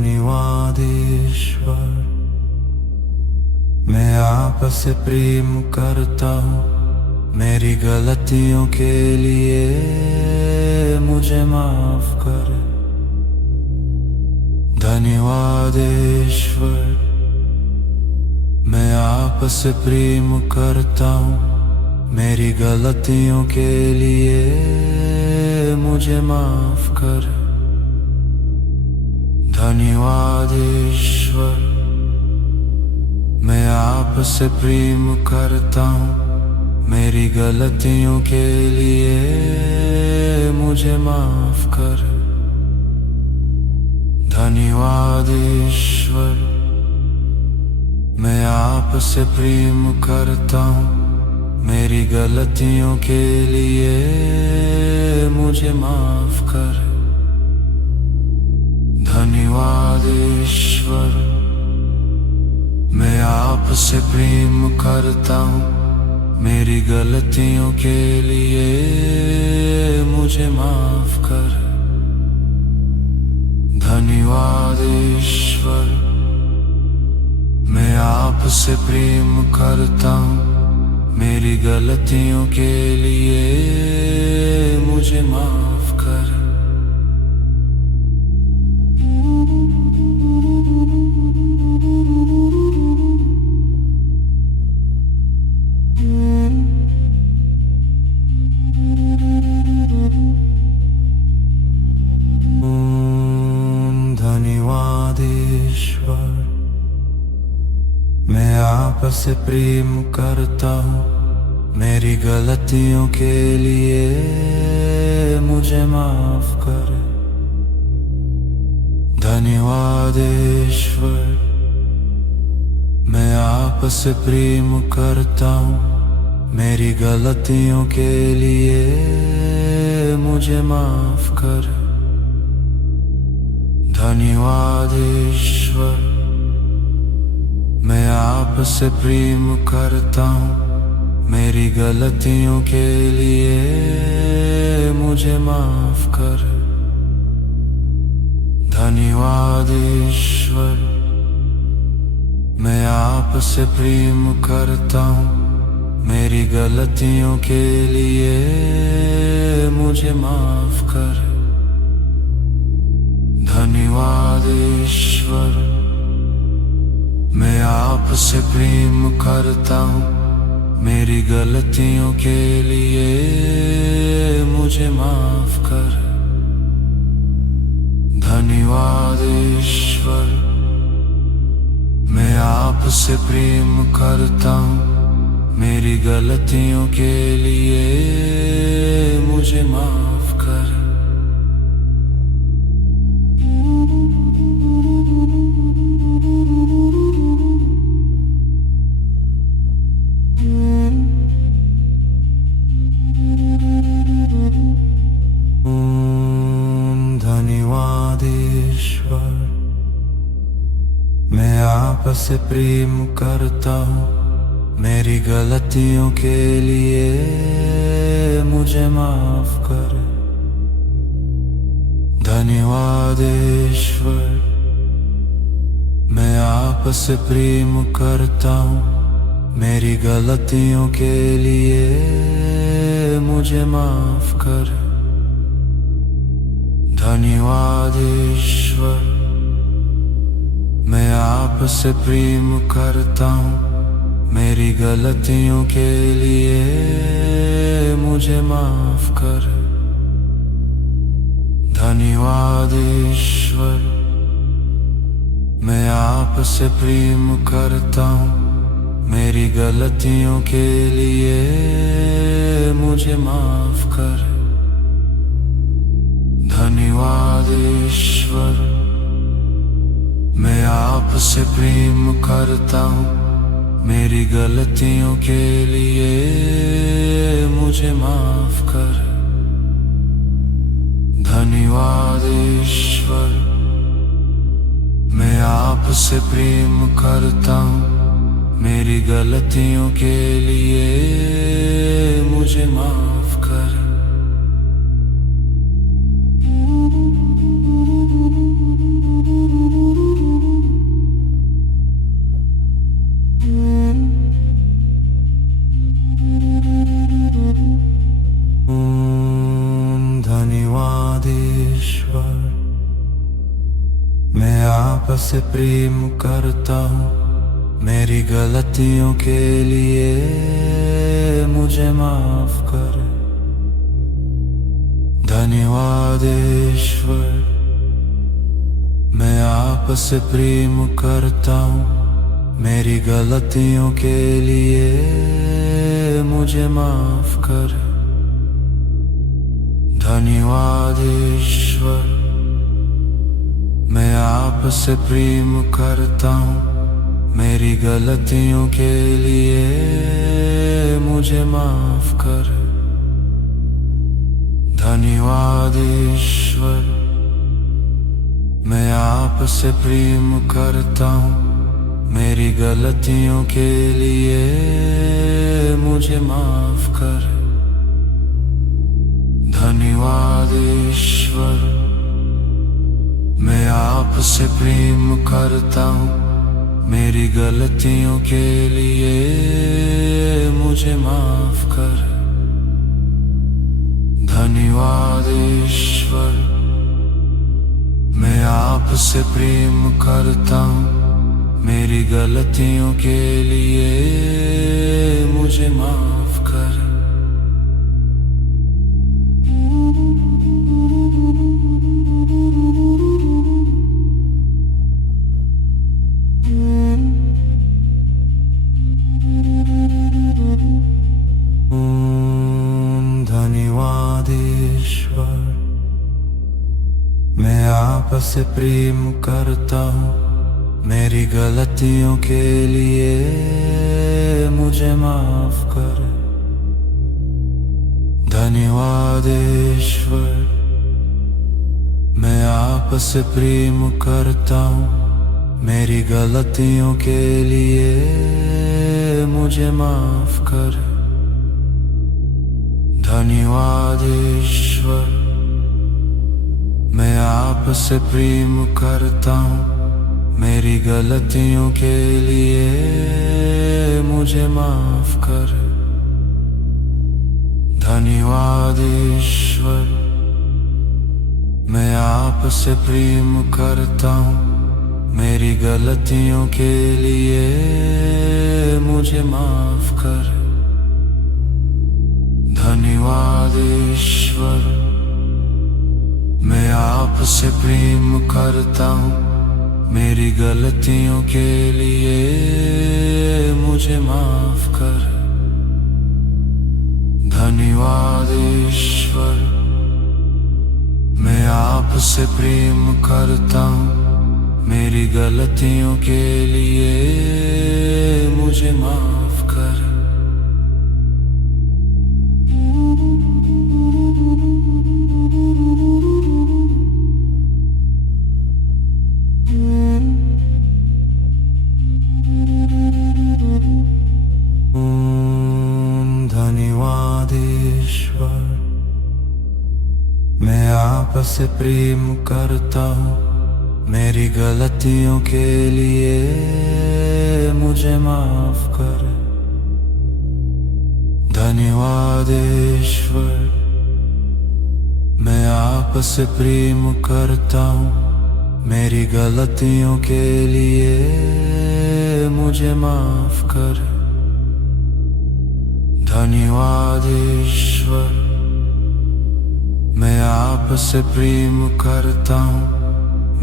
धन्यवाद ईश्वर, मैं आपसे प्रेम करता हूँ। मेरी गलतियों के लिए मुझे माफ कर। धन्यवाद ईश्वर, मैं आपसे प्रेम करता हूँ। मेरी गलतियों के लिए मुझे माफ कर। धन्यवाद ईश्वर, मैं आपसे प्रेम करता हूँ। मेरी गलतियों के लिए मुझे माफ कर। धन्यवाद ईश्वर, मैं आपसे प्रेम करता हूँ। मेरी गलतियों के लिए मुझे माफ कर। धन्यवाद ईश्वर, मैं आपसे प्रेम करता हूँ। मेरी गलतियों के लिए मुझे माफ कर। धन्यवाद ईश्वर, मैं आपसे प्रेम करता हूँ। मेरी गलतियों के लिए मुझे माफ कर। धन्यवाद ईश्वर, मैं आपसे प्रेम करता हूँ। मेरी गलतियों के लिए मुझे माफ कर। धन्यवाद ईश्वर, मैं आपसे प्रेम करता हूँ। मेरी गलतियों के लिए मुझे माफ कर। धन्यवाद ईश्वर, मैं आपसे प्रेम करता हूँ। मेरी गलतियों के लिए मुझे माफ कर। धन्यवाद ईश्वर, मैं आपसे प्रेम करता हूँ। मेरी गलतियों के लिए मुझे माफ कर। धन्यवाद ईश्वर, मैं आपसे प्रेम करता हूँ। मेरी गलतियों के लिए मुझे माफ कर। धन्यवाद ईश्वर, मैं आपसे प्रेम करता हूँ। मेरी गलतियों के लिए मुझे माफ कर। धन्यवाद ईश्वर, मैं आपसे प्रेम करता हूँ। मेरी गलतियों के लिए मुझे माफ कर। धन्यवाद ईश्वर, मैं आपसे प्रेम करता हूँ। मेरी गलतियों के लिए मुझे माफ कर। धन्यवाद ईश्वर, मैं आपसे प्रेम करता हूँ। मेरी गलतियों के लिए मुझे माफ कर। धन्यवाद ईश्वर, मैं आपसे प्रेम करता हूँ। मेरी गलतियों के लिए मुझे माफ कर। धन्यवाद ईश्वर, मैं आपसे प्रेम करता हूँ। मेरी गलतियों के लिए मुझे माफ कर। धन्यवाद ईश्वर, मैं आपसे प्रेम करता हूँ। मेरी गलतियों के लिए मुझे माफ कर। आपसे प्रेम करता हूँ, मेरी गलतियों के लिए मुझे माफ कर। धन्यवाद ईश्वर, मैं आपसे प्रेम करता हूँ, मेरी गलतियों के लिए मुझे माफ कर। धन्यवाद ईश्वर, मैं आपसे प्रेम करता हूँ, मेरी गलतियों के लिए मुझे माफ कर। धन्यवाद ईश्वर, मैं आपसे प्रेम करता हूँ, मेरी गलतियों के लिए मुझे माफ कर। धन्यवाद ईश्वर, मैं आपसे प्रेम करता हूँ, मेरी गलतियों के लिए मुझे माफ कर। धन्यवाद ईश्वर, मैं आपसे प्रेम करता हूँ, मेरी गलतियों के लिए मुझे माफ कर। धन्यवाद ईश्वर, मैं आपसे प्रेम करता हूँ, मेरी गलतियों के लिए मुझे माफ कर। धन्यवाद ईश्वर, मैं आपसे प्रेम करता हूँ, मेरी गलतियों के लिए मुझे माफ कर। धन्यवाद ईश्वर, मैं आपसे प्रेम करता हूँ, मेरी गलतियों के लिए मुझे माफ कर। धन्यवाद ईश्वर, मैं आपसे प्रेम करता हूँ, मेरी गलतियों के लिए मुझे माफ कर। धन्यवाद ईश्वर, मैं आपसे प्रेम करता हूँ, मेरी गलतियों के लिए मुझे माफ कर। धन्यवाद ईश्वर, मैं आपसे प्रेम करता हूँ, मेरी गलतियों के लिए मुझे माफ कर। धन्यवाद ईश्वर, मैं आपसे प्रेम करता हूँ, मेरी गलतियों के लिए मुझे माफ कर। धन्यवाद ईश्वर, मैं आपसे प्रेम करता हूँ, मेरी गलतियों के लिए मुझे माफ कर। धन्यवाद ईश्वर, मैं आपसे प्रेम करता हूँ,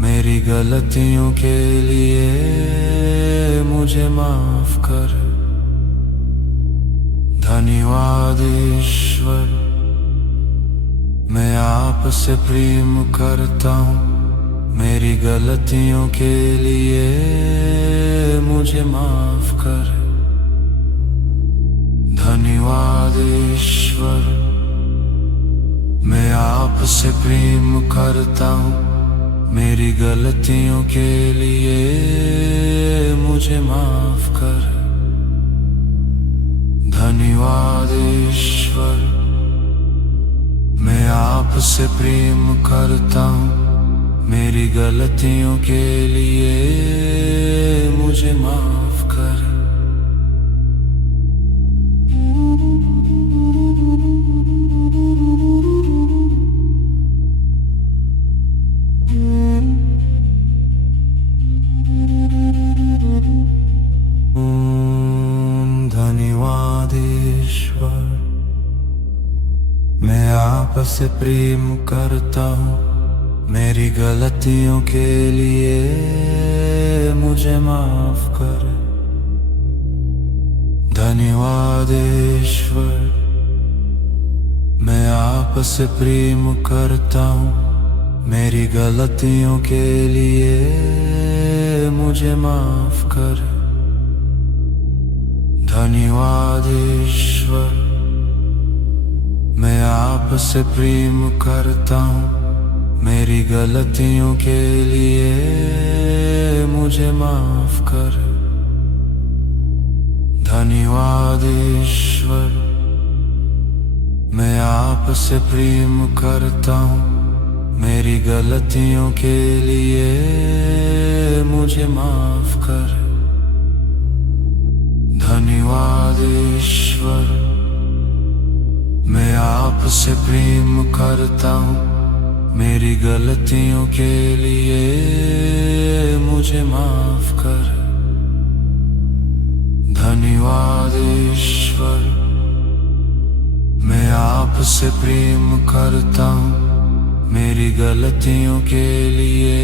मेरी गलतियों के लिए मुझे माफ कर। धन्यवाद ईश्वर, मैं आपसे प्रेम करता हूँ, मेरी गलतियों के लिए मुझे माफ कर। धन्यवाद ईश्वर, मैं आपसे प्रेम करता हूँ, मेरी गलतियों के लिए मुझे माफ कर। धन्यवाद ईश्वर, मैं आपसे प्रेम करता हूँ, मेरी गलतियों के लिए मुझे माफ कर। प्रेम करता हूँ, मेरी गलतियों के लिए मुझे माफ कर। धन्यवाद ईश्वर, मैं आपसे प्रेम करता हूँ, मेरी गलतियों के लिए मुझे माफ कर। धन्यवाद ईश्वर, मैं आपसे प्रेम करता हूँ, मेरी गलतियों के लिए मुझे माफ कर। धन्यवाद ईश्वर, मैं आपसे प्रेम करता हूँ, मेरी गलतियों के लिए मुझे माफ कर। धन्यवाद ईश्वर, मैं आपसे प्रेम करता हूँ, मेरी गलतियों के लिए मुझे माफ कर। धन्यवाद ईश्वर, मैं आपसे प्रेम करता हूँ, मेरी गलतियों के लिए